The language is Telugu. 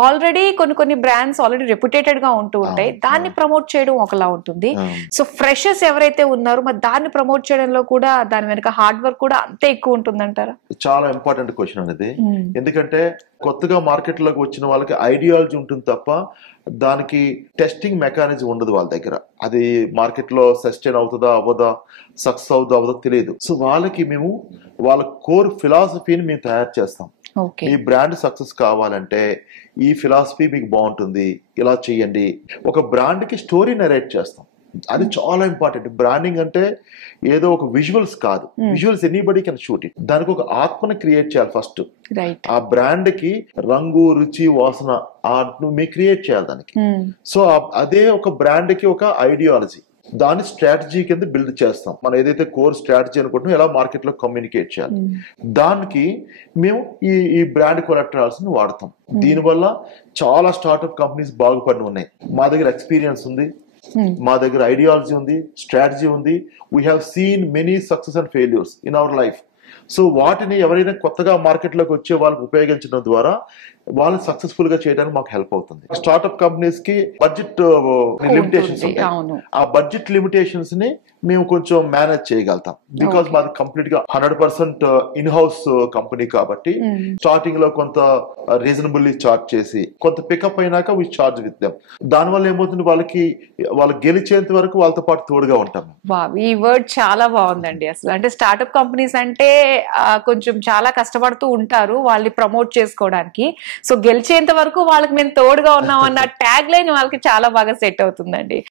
ఆల్రెడీ కొన్ని బ్రాండ్స్ ఆల్రెడీ రెప్యుటేటెడ్ గా ఉంటూ ఉంటాయి, దాన్ని ప్రమోట్ చేయడం ఒకలా ఉంటుంది. సో ఫ్రెషర్స్ ఎవరైతే ఉన్నారో మరి దాన్ని ప్రమోట్ చేయడంలో కూడా దాని వెనక హార్డ్ వర్క్ కూడా అంతే ఎక్కువ ఉంటుందంటారా? చాలా ఇంపార్టెంట్ క్వశ్చన్ అనేది. ఎందుకంటే కొత్తగా మార్కెట్ లోకి వచ్చిన వాళ్ళకి ఐడియాలజీ ఉంటుంది తప్ప దానికి టెస్టింగ్ మెకానిజం ఉండదు వాళ్ళ దగ్గర. అది మార్కెట్ లో సస్టైన్ అవుతుందా అవ్వదా, సక్సెస్ అవుతుందా అవ్వదో తెలియదు. సో వాళ్ళకి మేము వాళ్ళ కోర్ ఫిలాసఫీని మేము తయారు చేస్తాం. ఈ బ్రాండ్ సక్సెస్ కావాలంటే ఈ ఫిలాసఫీ మీకు బాగుంటుంది, ఇలా చెయ్యండి. ఒక బ్రాండ్ కి స్టోరీ నరేట్ చేస్తాం. అది చాలా ఇంపార్టెంట్. బ్రాండింగ్ అంటే ఏదో ఒక విజువల్స్ కాదు. Visuals anybody can shoot it. దానికి ఒక ఆత్మని క్రియేట్ చేయాలి ఫస్ట్. ఆ బ్రాండ్ కి రంగు, రుచి, వాసన మీరు క్రియేట్ చేయాలి దానికి. సో అదే ఒక బ్రాండ్ కి ఒక ఐడియాలజీ, దాని స్ట్రాటజీ కింద బిల్డ్ చేస్తాం. మనం ఏదైతే కోర్ స్ట్రాటజీ అనుకుంటున్నాం ఎలా మార్కెట్ లో కమ్యూనికేట్ చేయాలి, దానికి మేము ఈ బ్రాండ్ కొలెక్టరల్స్ ని వాడతాం. దీనివల్ల చాలా స్టార్ట్అప్ కంపెనీస్ బాగుపడి ఉన్నాయి. మా దగ్గర ఎక్స్పీరియన్స్ ఉంది, మా దగ్గర ఐడియాలజీ ఉంది, స్ట్రాటజీ ఉంది. We have seen many success and failures in our life. So వాటిని ఎవరైనా కొత్తగా మార్కెట్ లోకి వచ్చే వాళ్ళకి ఉపయోగించడం ద్వారా వాళ్ళని సక్సెస్ఫుల్ గా చేయడానికి మాకు హెల్ప్ అవుతుంది. స్టార్ట్అప్ కంపెనీస్ కి బడ్జెట్ లిమిటేషన్స్ ఉంటాయి. ఆ బడ్జెట్ లిమిటేషన్స్ ని మేము కొంచెం మేనేజ్ చేయగలుగుతాం. బికాస్ మాది కంప్లీట్ గా 100% ఇన్ హౌస్ కంపెనీ కాబట్టి స్టార్టింగ్ లో కొంత రీజనబుల్లీ చార్జ్ చేసి కొంత పికప్ అయినాక వి చార్జ్ విత్ దెమ్. దానివల్ల ఏమవుతుంది, వాళ్ళు గెలిచేంత వరకు వాళ్ళతో పాటు తోడుగా ఉంటాం. ఈ వర్డ్ చాలా బాగుందండి. అసలు అంటే స్టార్ట్అప్ కంపెనీస్ అంటే కొంచెం చాలా కష్టపడుతూ ఉంటారు వాళ్ళని ప్రమోట్ చేసుకోవడానికి. సో గెలిచేంత వరకు వాళ్ళకి మేము తోడుగా ఉన్నాం అన్న ట్యాగ్ లైన్ వాళ్ళకి చాలా బాగా సెట్ అవుతుందండి.